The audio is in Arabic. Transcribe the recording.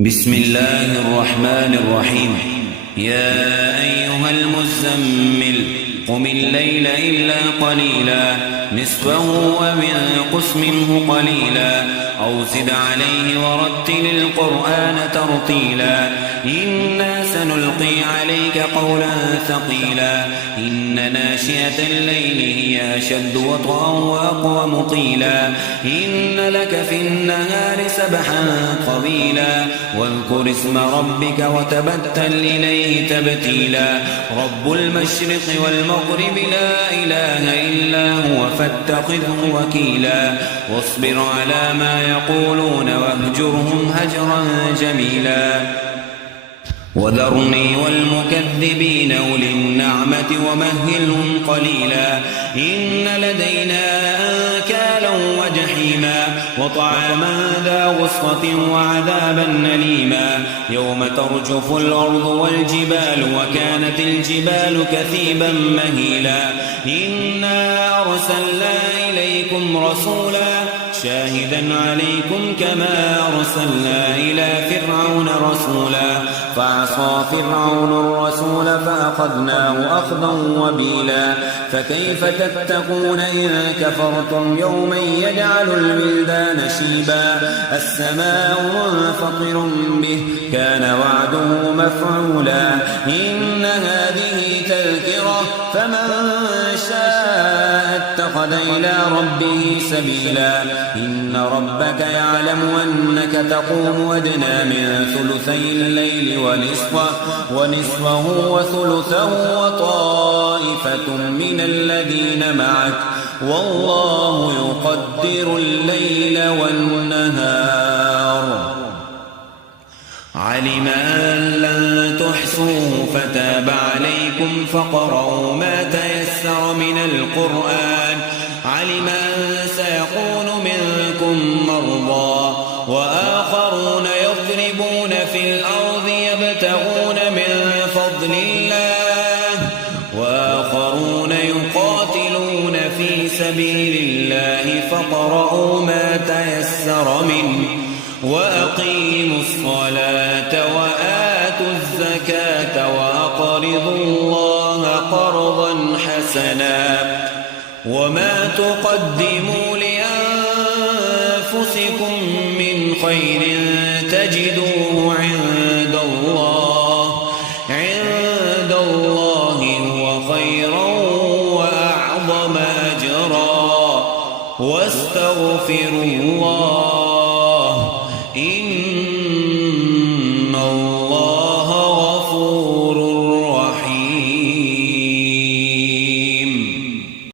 بسم الله الرحمن الرحيم. يا أيها المزمل قم الليل إلا قليلا نصفه وانقص منه قليلا أو زد عليه ورتل القرآن ترتيلا إنا سنلقي عليك قولا ثقيلا إن ناشئة الليل هي أشد وطئا وأقوم قيلا إن لك في النهار سبحا طويلا واذكر اسم ربك وتبتل إليه تبتيلا رب المشرق والمغرب لا إله إلا هو فاتخذه وكيلا واصبر على ما يقولون واهجرهم هجرا جميلا وذرني والمكذبين أولي النعمة ومهلهم قليلا إن لدينا أنكالا وجحيما وطعاما ذا غصة وعذابا أليما يوم ترجف الأرض والجبال وكانت الجبال كثيبا مهيلا إنا أرسلنا إليكم رسولا شاهدا عليكم كما أرسلنا إلى فرعون رسولا فعصى فرعون الرسول فأخذناه أخذا وبيلا فكيف تتقون إن كفرتم يوما يجعل الولدان شيبا السماء منفطر به كان وعده مفعولا إن هذه تذكرة فمن شاء اتخذ إلى ربه سبيلا إن ربك يعلم أنك تقوم أدنى من ثلثي الليل ونصفه وثلثه وطائفة من الذين معك والله يقدر الليل والنهار علم أن لن تحصوه فتاب عليكم فاقرؤوا ما تيسر من القرآن علم أن سيكون منكم مرضى وآخرون يضربون في الأرض يبتغون من فضل الله وآخرون يقاتلون في سبيل الله فاقرؤوا ما تيسر منه وأقيموا الصلاة وآتوا الزكاة وأقرضوا الله قرضا حسنا وما تقدموا لأنفسكم من خير تجدوه